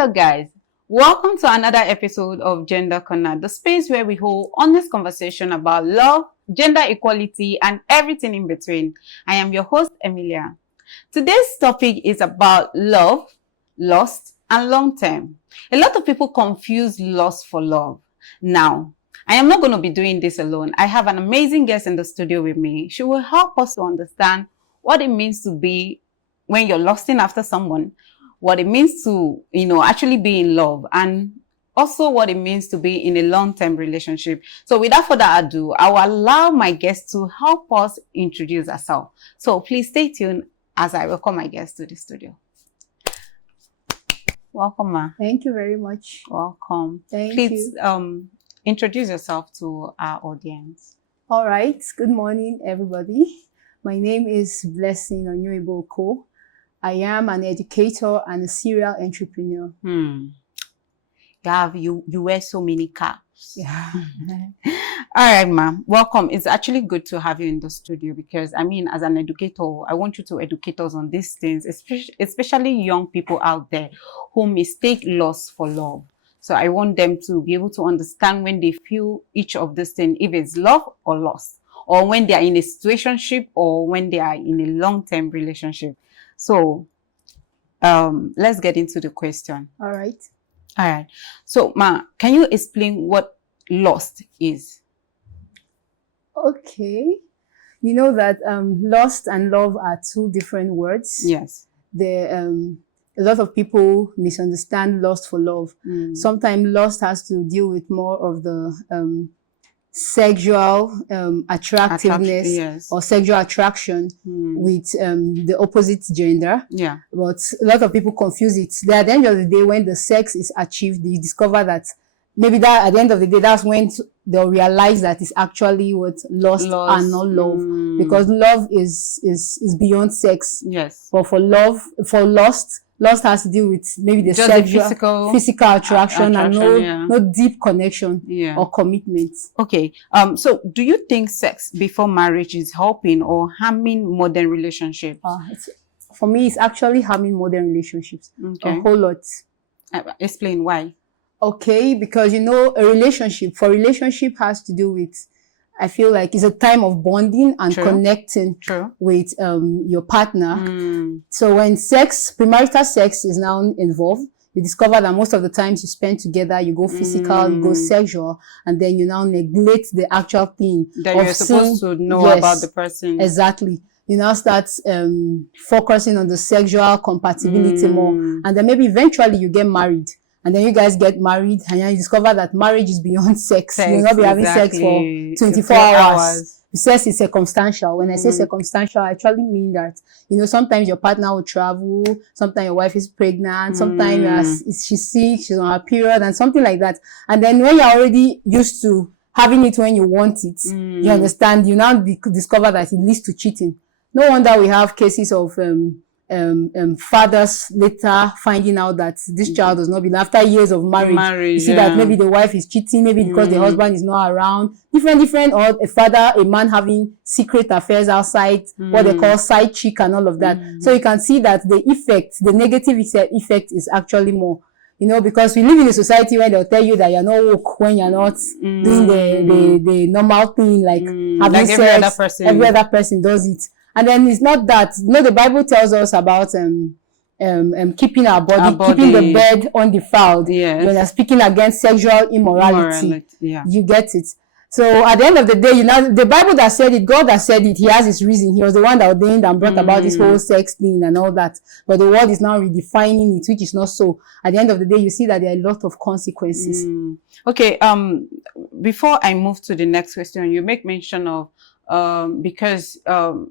Hello guys, welcome to another episode of Gender Corner, the space where we hold honest conversation about love, gender equality, and everything in between. I am your host, Emilia. Today's topic is about love, lust, and long term. A lot of people confuse lust for love. Now, I am not going to be doing this alone. I have an amazing guest in the studio with me. She will help us to understand what it means to be when you're lusting after someone, what it means to, actually be in love, and also what it means to be in a long-term relationship. So without further ado, I will allow my guest to help us introduce herself. So please stay tuned as I welcome my guest to the studio. Welcome, ma. Thank you very much. Welcome. Please, introduce yourself to our audience. All right. Good morning, everybody. My name is Blessing Onyuebo. I am an educator and a serial entrepreneur. You wear so many caps. Yeah. All right, ma'am. Welcome. It's actually good to have you in the studio because, as an educator, I want you to educate us on these things, especially young people out there who mistake lust for love. So I want them to be able to understand when they feel each of these things, if it's love or lust, or when they are in a situationship or when they are in a long-term relationship. So, let's get into the question. All right. So, ma, can you explain what lust is? Okay. You know that lust and love are two different words. Yes. A lot of people misunderstand lust for love. Sometimes lust has to deal with more of the sexual attractiveness, yes, or sexual attraction with the opposite gender. Yeah. But a lot of people confuse it. At the end of the day, when the sex is achieved, you discover that maybe that at the end of the day, that's when they'll realize that it's actually what lust and not love. Because love is beyond sex. Yes. But for lust has to do with maybe the just sexual, physical attraction and no deep connection or commitment. Okay. So do you think sex before marriage is helping or harming modern relationships? For me, it's actually harming modern relationships. Okay. A whole lot. Explain why. Okay, because a relationship has to do with, I feel like it's a time of bonding and connecting with your partner. So when premarital sex is now involved, you discover that most of the times you spend together, you go physical, you go sexual, and then you now neglect the actual thing that you're supposed to know about the person. Exactly. You now start focusing on the sexual compatibility more, and then maybe eventually you get married. And then you guys get married and then you discover that marriage is beyond sex. You'll not be having sex for 24 hours. Sex is circumstantial. When I say circumstantial, I actually mean that, sometimes your partner will travel, sometimes your wife is pregnant, sometimes she's sick, she's on her period and something like that. And then when you're already used to having it when you want it, you understand, you now discover that it leads to cheating. No wonder we have cases of, fathers later finding out that this child does not belong after years of marriage. You see that maybe the wife is cheating, maybe because the husband is not around. Different, or a man having secret affairs outside, what they call side chick and all of that. So you can see that the negative effect is actually more. Because we live in a society where they'll tell you that you're not woke when you're not doing the normal thing, like having sex. Every other person does it. And then it's not that, the Bible tells us about keeping our body, keeping the bed undefiled. Yes. When you're speaking against sexual immorality. Yeah. You get it. So at the end of the day, the Bible that said it, God that said it, he has his reason. He was the one that ordained and brought about this whole sex thing and all that. But the world is now redefining it, which is not so. At the end of the day, you see that there are a lot of consequences. Okay. Before I move to the next question, you make mention of because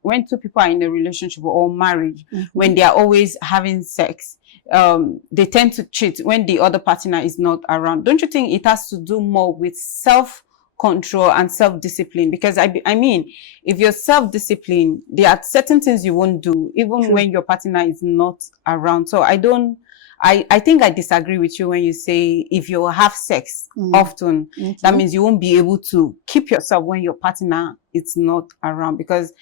when two people are in a relationship or marriage, when they are always having sex, they tend to cheat when the other partner is not around. Don't you think it has to do more with self-control and self-discipline? Because if you're self-disciplined, there are certain things you won't do, even when your partner is not around. So I think I disagree with you when you say if you have sex often, that means you won't be able to keep yourself when your partner is not around, because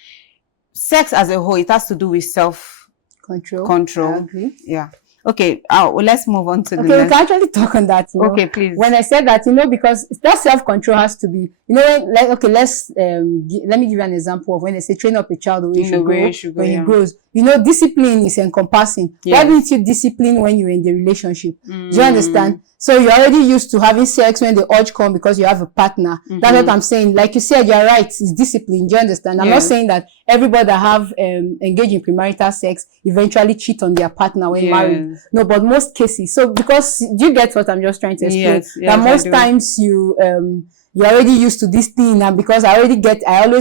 sex as a whole, it has to do with self-control. I agree. Yeah. Okay, well, let's move on to the Okay, we next. can actually talk on that. Okay, please. When I said that, because that self-control has to be, let's let me give you an example of when they say train up a child the way he should go when he grows. Discipline is encompassing. Yes. Why didn't you discipline when you were in the relationship? Do you understand? So you're already used to having sex when the urge comes because you have a partner. That's what I'm saying. Like you said, you're right. It's discipline. Do you understand? I'm not saying that everybody that have engaged in premarital sex eventually cheat on their partner when married. No, but most cases. So because do you get what I'm just trying to explain? Yes, that most times you're already used to this thing, and because I always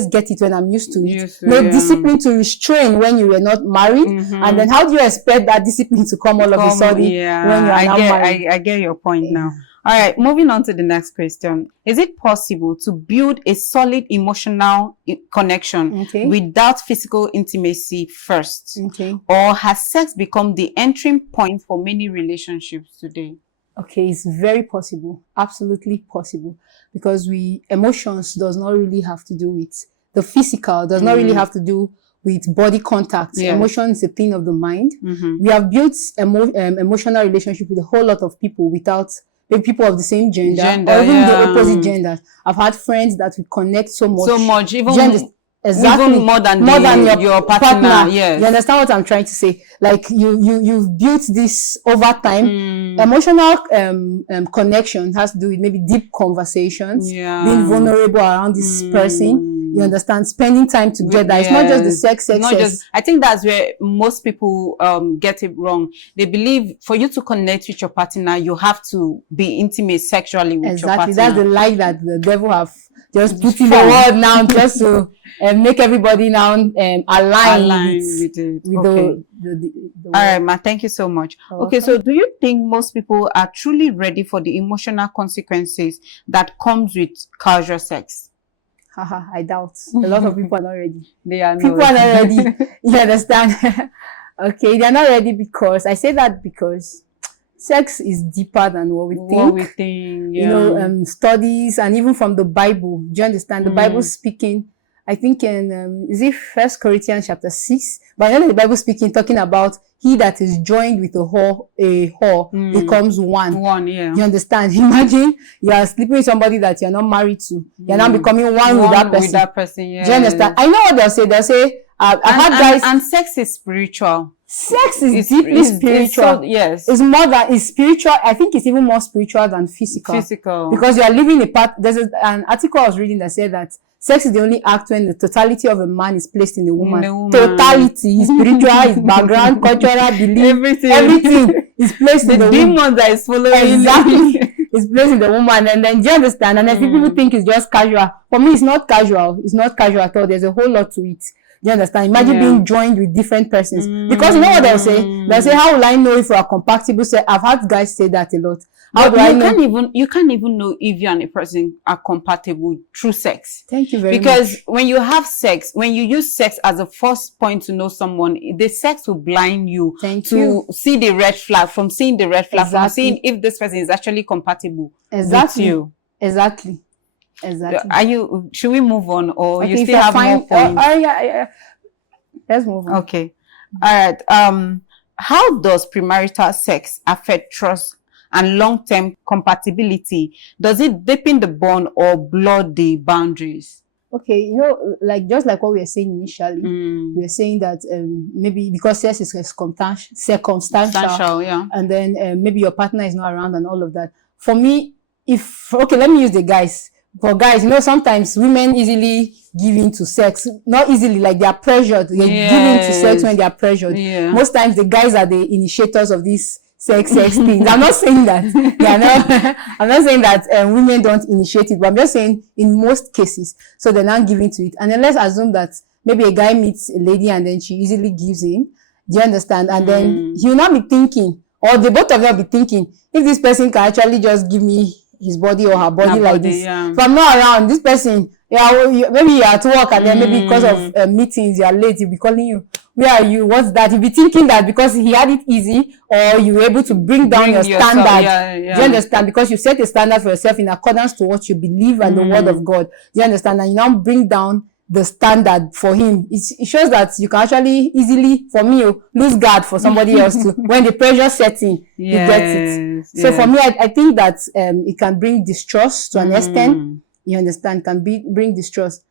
get it when I'm used to it. Discipline to restrain when you were not married, and then how do you expect that discipline to come all of a sudden when you're not married? I get your point now. All right, moving on to the next question. Is it possible to build a solid emotional connection without physical intimacy first? Or has sex become the entry point for many relationships today? Okay, it's very possible. Absolutely possible. Because emotions does not really have to do with the physical, does not really have to do with body contact. Emotion is a thing of the mind. We have built emotional relationship with a whole lot of people without maybe people of the same gender or even the opposite gender. I've had friends that we connect so much. Even more than your partner. Yes. You understand what I'm trying to say? Like you've built this over time. Emotional connection has to do with maybe deep conversations, being vulnerable around this person. You understand? Spending time together. It's not just the sex. I think that's where most people get it wrong. They believe for you to connect with your partner, you have to be intimate sexually with your partner. That's the lie that the devil have just put in the world now, just to make everybody now align with the all right, ma, thank you so much. Okay, so do you think most people are truly ready for the emotional consequences that comes with casual sex? I doubt. A lot of people are not ready. People are not ready. You understand? Okay, they are not ready because I say that because sex is deeper than what we think. Studies and even from the Bible. Do you understand? The Bible speaking, I think in is it 1 Corinthians chapter 6? But then the Bible speaking, talking about he that is joined with a whore becomes one. You understand? Imagine you are sleeping with somebody that you're not married to. You're now becoming one with that person. Yes. Do you understand? I know what they'll say. They'll say, I've had guys. And sex is spiritual. Sex is deeply spiritual. It's more than, it's spiritual. I think it's even more spiritual than physical. Because you are living a part. There's an article I was reading that said that sex is the only act when the totality of a man is placed in a woman. Totality, spiritual, his background, cultural belief, everything is placed in the woman. The demons that is following. Exactly. It's placed in the woman. And then, do you understand? And then people think it's just casual. For me, it's not casual. It's not casual at all. There's a whole lot to it. Do you understand? Imagine being joined with different persons. Because you know what they'll say? They'll say, how will I know if we are compatible? So I've had guys say that a lot. You can't even know if you and a person are compatible through sex. Thank you very much. Because when you have sex, when you use sex as a first point to know someone, the sex will blind you see the red flag, from seeing the red flag, from seeing if this person is actually compatible with you. Exactly. Should we move on, or you still have more points? Yeah. Let's move on. Okay. All right. How does premarital sex affect trust and long-term compatibility? Does it deepen the bond or blur the boundaries? Okay, just like what we were saying initially, we were saying that maybe because sex is circumstantial, and then maybe your partner is not around and all of that. For me, let me use the guys. For guys, sometimes women easily give in to sex. Not easily, like they are pressured. They give in to sex when they are pressured. Most times the guys are the initiators of these sex things. I'm not saying that. I'm not saying that women don't initiate it, but I'm just saying in most cases. So they're not giving to it. And then let's assume that maybe a guy meets a lady and then she easily gives in. Do you understand? And then he'll not be thinking, or the both of them will be thinking, if this person can actually just give me his body or her body like this. If I'm not around, this person, maybe you're at work and then maybe because of meetings, you're late, he'll be calling you. Where are you? What's that? You'll be thinking that because he had it easy, or you were able to bring down your standard. Do you understand? Because you set a standard for yourself in accordance to what you believe and the word of God. Do you understand? And you now bring down the standard for him. It shows that you can actually easily, for me, lose guard for somebody else too. When the pressure sets in, you get it. So for me, I think that it can bring distrust to an extent. You understand? Can bring distrust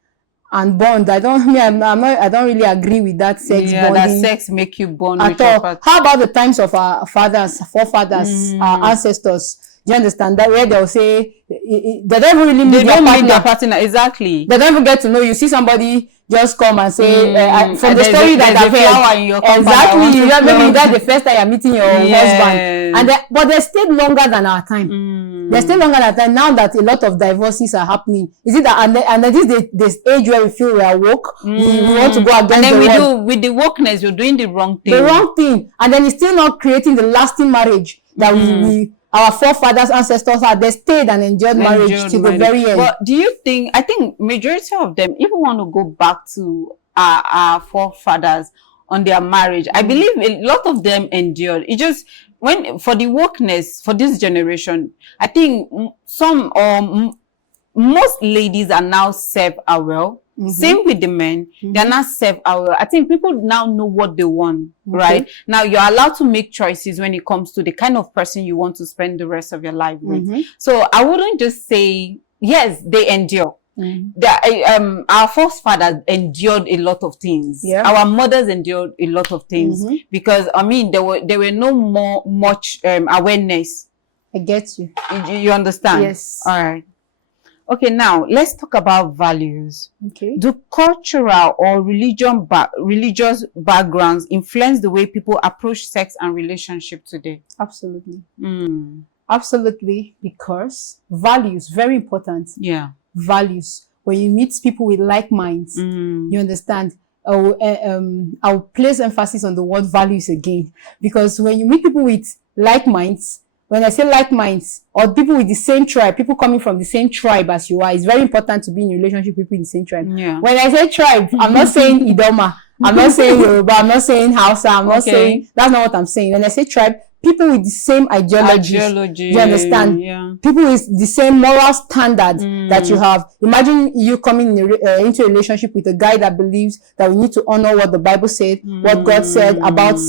and bond. I don't really agree with that sex bonding. That sex make you bond at all. How about the times of our forefathers, our ancestors? Do you understand that where they'll say they don't really meet their partner. Exactly. They don't even get to know you. See somebody just come and say from the story that I've heard. Exactly. Maybe that's the first time you're meeting your husband. And but they stayed longer than our time. They stayed longer than our time. Now that a lot of divorces are happening, is it that and this age where we feel we are woke, we want to go against and then the world. With the wokeness, you're doing the wrong thing. The wrong thing, and then it's still not creating the lasting marriage that we our forefathers, ancestors had. They stayed and enjoyed marriage till the very end. But do you think, I think majority of them even want to go back to our forefathers on their marriage. I believe a lot of them endured. It just, for the wokeness, for this generation, I think most ladies are now self-aware. Same with the men. They're not self-aware. I think people now know what they want, right? Now you're allowed to make choices when it comes to the kind of person you want to spend the rest of your life with. So I wouldn't just say, yes, they endure. Our forefathers endured a lot of things. Our mothers endured a lot of things because, I mean, there were no much awareness. I get you. You understand? Yes. All right. Okay, now let's talk about values. Okay. Do cultural or religious backgrounds influence the way people approach sex and relationship today? Absolutely. Absolutely, because values, very important. Yeah. Values. When you meet people with like minds, you understand. I'll place emphasis on the word values again, because when you meet people with like minds, when I say like minds, or people with the same tribe, people coming from the same tribe as you are, it's very important to be in a relationship with people in the same tribe. Yeah. When I say tribe, I'm not saying Idoma, I'm not saying Yoruba, I'm not saying Hausa, I'm not saying, that's not what I'm saying. When I say tribe, people with the same ideologies. Do you understand? Yeah. People with the same moral standard that you have. Imagine you coming into a relationship with a guy that believes that we need to honor what the Bible said, what God said about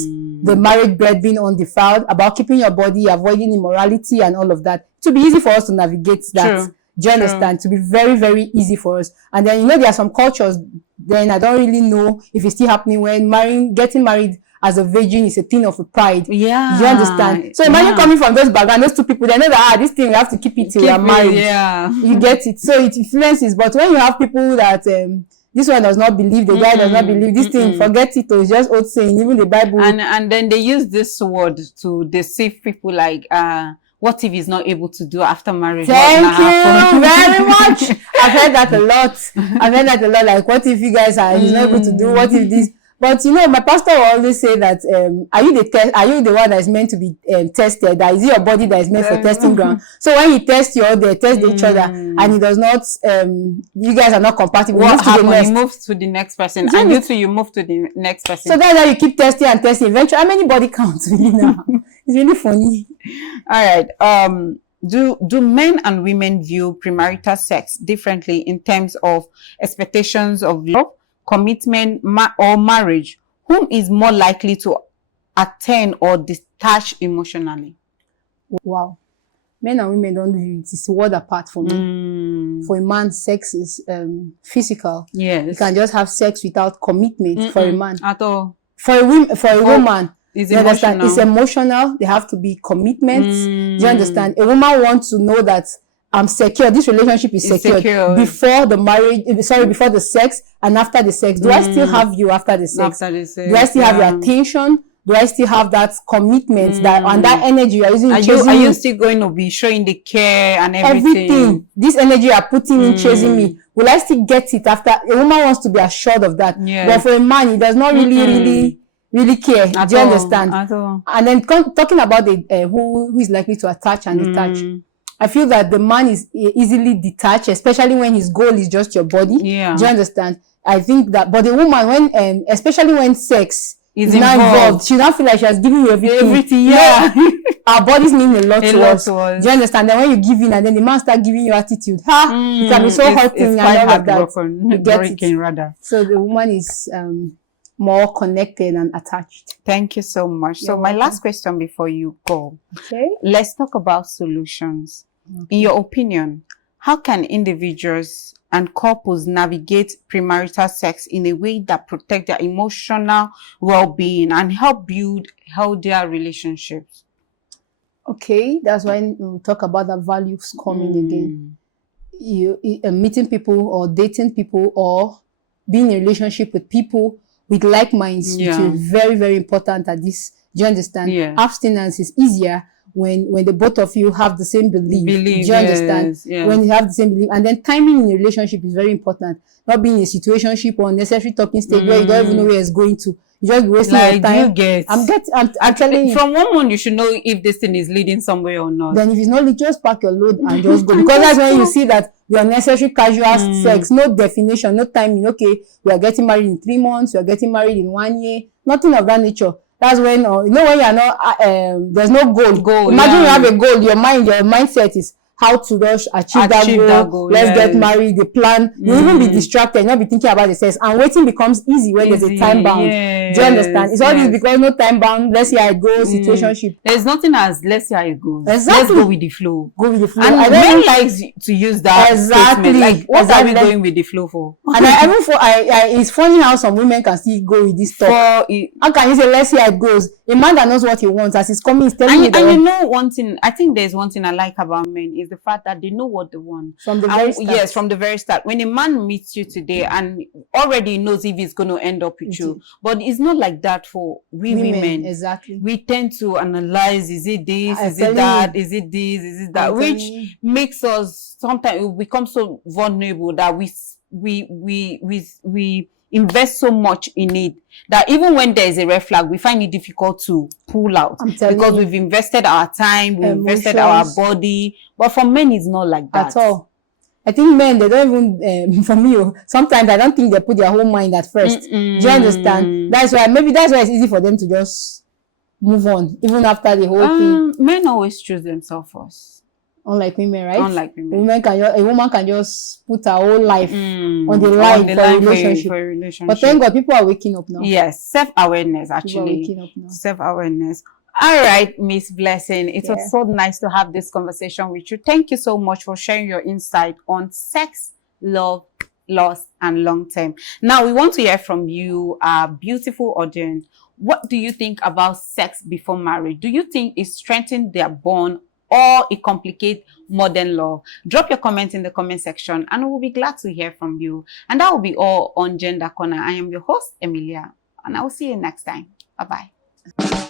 the married bed being undefiled, about keeping your body, avoiding immorality and all of that. To be easy for us to navigate that. True. Do you understand? To be very, very easy for us. And then, there are some cultures, then I don't really know if it's still happening, when getting married as a virgin is a thing of a pride. Yeah. Do you understand? So imagine coming from those backgrounds, those two people, they know that, this thing, we have to keep it till we are married. Yeah. You get it. So it influences. But when you have people that, this one does not believe, the guy does not believe, this thing, forget it, it's just old saying, even the Bible. And then they use this word to deceive people, like, what if he's not able to do after marriage? Thank you very much. I've heard that a lot. Like, what if you guys he's not able to do, what if this? But my pastor will always say that, are you the one that is meant to be tested? That is it your body that is meant for testing ground? So when you test they test each other, and it does not, you guys are not compatible. What happens? You move to the next person, and you too, you move to the next person. So that's how you keep testing and testing. Eventually, how many body counts really now? It's really funny. All right. Do men and women view premarital sex differently in terms of expectations of love, commitment, or marriage? Whom is more likely to attain or detach emotionally? Wow. Men and women don't view it. It's a word apart for me. For a man, sex is physical. Yes. You can just have sex without commitment for a man. At all. For a woman, it's emotional. It's emotional. There have to be commitments. Do you understand? A woman wants to know that I'm secure. This relationship is secure before the marriage. Before the sex and after the sex. Do I still have you after the sex? After the sex. Do I still have your attention? Do I still have that commitment and that energy you are using? Are you still going to be showing the care and everything? This energy you are putting in chasing me. Will I still get it after? A woman wants to be assured of that. Yes. But for a man, he does not really care. Do you understand? At all. And then talking about who is likely to attach and detach. I feel that the man is easily detached, especially when his goal is just your body. Yeah. Do you understand? I think that, but the woman, when, especially when sex is now involved. She now feel like she has given you everything. Everything, yeah. Our bodies mean a lot to us. To us. Do you understand? Then when you give in and then the man start giving you attitude, it can be so hurting and all of that. You get it. Rather. So the woman is more connected and attached. Thank you so much. So my last question before you go. Okay. Let's talk about solutions. Okay. In your opinion, how can individuals and couples navigate premarital sex in a way that protect their emotional well-being and help build healthier relationships? Okay, that's when we talk about the values coming again. You meeting people or dating people or being in a relationship with people with like minds, which is very, very important at this. Do you understand? Yeah. Abstinence is easier when the both of you have the same belief. Do you understand? Yes. When you have the same belief. And then timing in a relationship is very important. Not being in a situationship or unnecessary talking stage where you don't even know where it's going to. You just wasting your time. I'm actually from 1 month you should know if this thing is leading somewhere or not. Then if it's not, just pack your load and just go. Because that's when you see that the unnecessary casual sex, no definition, no timing. Okay, we are getting married in 3 months, we are getting married in 1 year, nothing of that nature. That's when when you are not there's no goal. Imagine you have a goal, your mindset is how to achieve that goal. Let's get married, the plan. You even be distracted, not be thinking about the sex. And waiting becomes easy when there's a time bound. Yes, do you understand? It's all this because no time bound. Let's see how it goes, situationship. There's nothing as let's see how it goes. Exactly. Let's go with the flow. Go with the flow. And men likes to use that statement. Like, what are we going with the flow for? And it's funny how some women can still go with this stuff. How can you say let's see how it goes? A man that knows what he wants as he's coming is telling you. And you know one thing, I think there's one thing I like about men is the fact that they know what they want. From the very start. Yes, from the very start. When a man meets you today and already knows if he's going to end up with you. But it's not like that for women. Exactly. We tend to analyze, is it this, is it that, is it this, is it that, which makes us sometimes become so vulnerable that we invest so much in it that even when there is a red flag, we find it difficult to pull out because we've invested our time, we've invested our body. But for men, it's not like that at all. I think men, they don't even, for me, sometimes I don't think they put their whole mind at first. Do you understand? Maybe that's why it's easy for them to just move on, even after the whole thing. Men always choose themselves first. Unlike women, right? Unlike women. A woman can just put her whole life on the line for a relationship. But thank God, people are waking up now. Yes, self-awareness, actually. People are waking up now. Self-awareness. All right, Miss Blessing. It was so nice to have this conversation with you. Thank you so much for sharing your insight on sex, love, loss, and long-term. Now, we want to hear from you, our beautiful audience. What do you think about sex before marriage? Do you think it strengthens their bond or it complicates modern love? Drop your comment in the comment section and we'll be glad to hear from you. And that will be all on Gender Corner. I am your host, Emilia, and I will see you next time. Bye-bye.